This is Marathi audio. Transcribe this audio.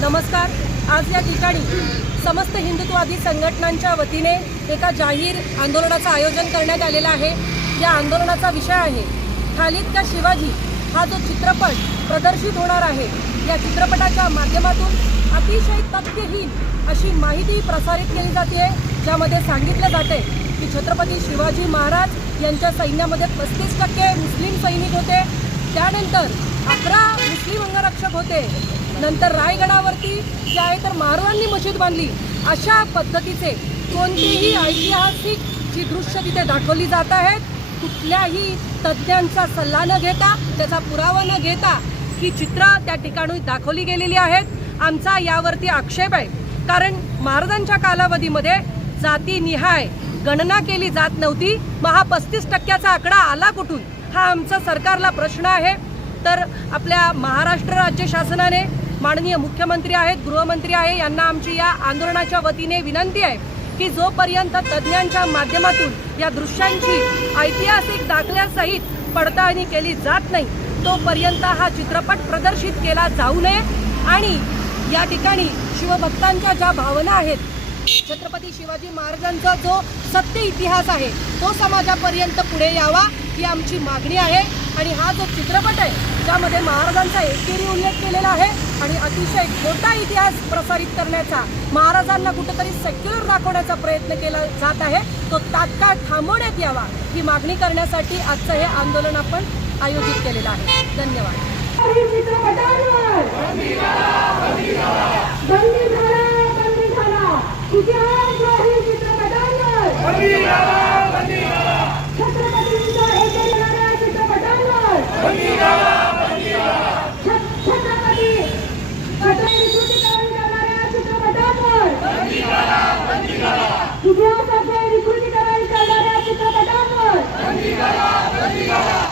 नमस्कार। आज या ठिकाणी समस्त हिंदुत्ववादी संघटनांच्या वतीने एका जाहीर आंदोलनाचं आयोजन करण्यात आलेलं आहे। या आंदोलनाचा विषय आहे खालिद का शिवाजी हा जो चित्रपट प्रदर्शित होणार आहे। या चित्रपटाच्या माध्यमातून अतिशय तथ्यहीन अशी माहिती प्रसारित केली जाते, ज्यामध्ये सांगितलं जाते की छत्रपती शिवाजी महाराज यांच्या सैन्यामध्ये 35% मुस्लिम सैनिक होते, त्यानंतर 11 मुस्लिम अंगरक्षक होते, नंतर रायगडावरती जे आहे तर महाराजांनी मशीद बांधली। अशा पद्धतीचे कोणतेही ऐतिहासिक जी दृश्य तिथे दाखवली जात आहेत, कुठल्याही तज्ज्ञांचा सल्ला न घेता, त्याचा पुरावा न घेता ही चित्र त्या ठिकाणी दाखवली गेलेली आहेत। आमचा यावरती आक्षेप आहे, कारण महाराजांच्या कालावधीमध्ये जातीनिहाय गणना केली जात नव्हती। मग हा 35%चा आकडा आला कुठून, हा आमचा सरकारला प्रश्न आहे। तर आपल्या महाराष्ट्र राज्य शासनाने माननीय मुख्यमंत्री आहेत, गृहमंत्री आहे, यांना आमची या आंदोलनाच्या वतीने विनंती आहे की जोपर्यंत तज्ज्ञांच्या माध्यमातून या दृश्यांची ऐतिहासिक दाखल्यासहित पडताळणी केली जात नाही, तोपर्यंत हा चित्रपट प्रदर्शित केला जाऊ नये। आणि या ठिकाणी शिवभक्तांच्या ज्या भावना आहेत, छत्रपती शिवाजी महाराजांचा जो सत्य इतिहास आहे तो समाजापर्यंत पुढे यावा ही आमची मागणी आहे। आणि हा जो चित्रपट आहे त्यामध्ये महाराजांचा एकेरी उल्लेख केलेला आहे आणि अतिशय खोटा इतिहास प्रसारित करण्याचा, महाराजांना कुठेतरी सेक्युलर दाखवण्याचा प्रयत्न केला जात आहे, तो तात्काळ थांबवण्यात यावा ही मागणी करण्यासाठी आजचं हे आंदोलन आपण आयोजित केलेलं आहे। धन्यवाद।